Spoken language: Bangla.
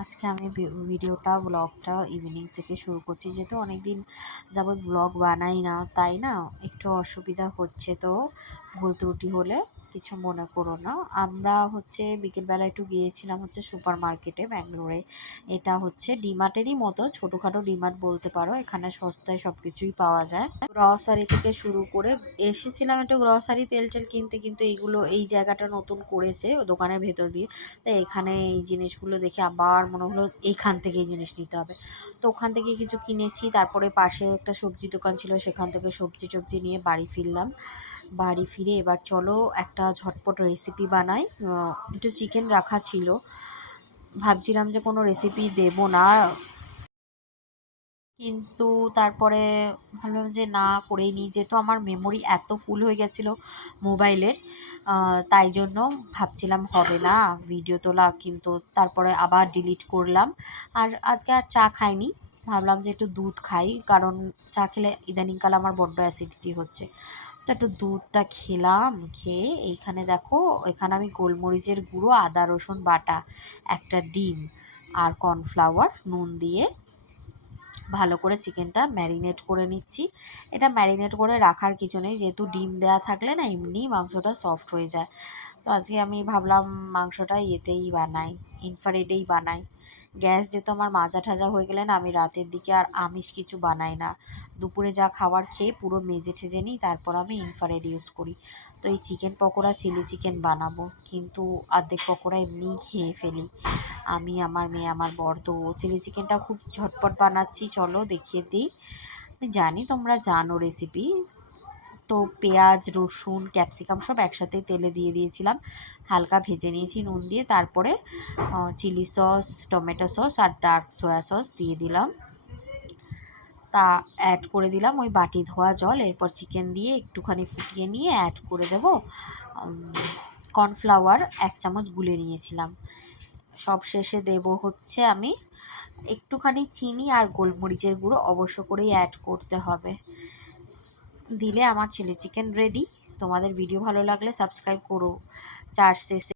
আজকে আমি ব্লগটা ইভিনিং থেকে শুরু করছি, যেহেতু অনেক দিন যাবৎ ব্লগ বানাই না, তাই না একটু অসুবিধা হচ্ছে। তো ভুল ত্রুটি হলে কিছু মনে করো না। আমরা বিকেলবেলা একটু গিয়েছিলাম সুপার মার্কেটে ব্যাঙ্গালোরে। এটা ডিমার্টেরই মতো, ছোটোখাটো ডিমার্ট বলতে পারো। এখানে সস্তায় সব কিছুই পাওয়া যায়। গ্রসারি থেকে শুরু করে এসেছিলাম একটু গ্রসারি তেল কিনতে, কিন্তু এই জায়গাটা নতুন করেছে দোকানের ভেতর দিয়ে। তো এখানে এই জিনিসগুলো দেখে আবার মনে হলো এইখান থেকে এই জিনিস নিতে হবে। তো ওখান থেকে কিছু কিনেছি। তারপরে পাশে একটা সবজি দোকান ছিল, সেখান থেকে সবজি নিয়ে বাড়ি ফিরলাম। বাড়ি ফিরে এবার চলো একটা ঝটপট রেসিপি বানাই। একটু চিকেন রাখা ছিল, ভাবছিলাম যে কোনো রেসিপি দেবো না, কিন্তু তারপরে ভাবলাম যে না, করেই নিই। যেহেতু আমার মেমোরি এত ফুল হয়ে গেছিলো মোবাইলের, তাই জন্য ভাবছিলাম হবে না ভিডিও তোলা, কিন্তু তারপরে আবার ডিলিট করলাম। আর আজকে আর চা খাইনি, ভাবলাম যে একটু দুধ খাই, কারণ চা খেলে ইদানিংকাল আমার বড্ড অ্যাসিডিটি হচ্ছে। তো একটু দুধটা খেলাম। খেয়ে এখানে আমি গোলমরিচের গুঁড়ো, আদা রসুন বাটা, একটা ডিম আর কর্নফ্লাওয়ার, নুন দিয়ে ভালো করে চিকেনটা ম্যারিনেট করে নিচ্ছি। এটা ম্যারিনেট করে রাখার কিছু নেই, যেহেতু ডিম দেওয়া থাকলে না এমনি মাংসটা সফট হয়ে যায়। তো আজকে আমি ভাবলাম মাংসটা ইনফ্রারেডেই বানাই। গ্যাস যেহেতু আমার মাজা ঠাজা হয়ে গেলে না, আমি রাতের দিকে আর আমিষ কিছু বানাই না। দুপুরে যা খাবার খেয়ে পুরো মেজে ঠেজে নিই, তারপর আমি ইনফ্রারেড ইউজ করি। তো এই চিকেন পকোড়া, চিলি চিকেন বানাবো, কিন্তু অর্ধেক পকোড়া এমনিই খেয়ে ফেলি আমি, আমার মেয়ে, আমার বর। তো চিলি চিকেনটা খুব ঝটপট বানাচ্ছি, চলো দেখিয়ে দিই। আমি জানি তোমরা জানো রেসিপি। তো পেঁয়াজ, রসুন, ক্যাপসিকাম সব একসাথে তেলে দিয়ে দিয়েছিলাম, হালকা ভেজে নিয়েছি নুন দিয়ে। তারপরে চিলি সস, টমেটো সস আর ডার্ক সয়া সস দিয়ে দিলাম। তা অ্যাড করে দিলাম ওই বাটি ধোয়া জল। এরপর চিকেন দিয়ে একটুখানি ফুটিয়ে নিয়ে অ্যাড করে দেব কর্নফ্লাওয়ার 1 চামচ গুলে নিয়েছিলাম। সব শেষে দেব আমি একটুখানি চিনি আর গোলমরিচের গুঁড়ো, অবশ্য করেই অ্যাড করতে হবে। দিলে আমার চিলি চিকেন রেডি। তোমাদের ভিডিও ভালো লাগলে সাবস্ক্রাইব করো। চার শেষে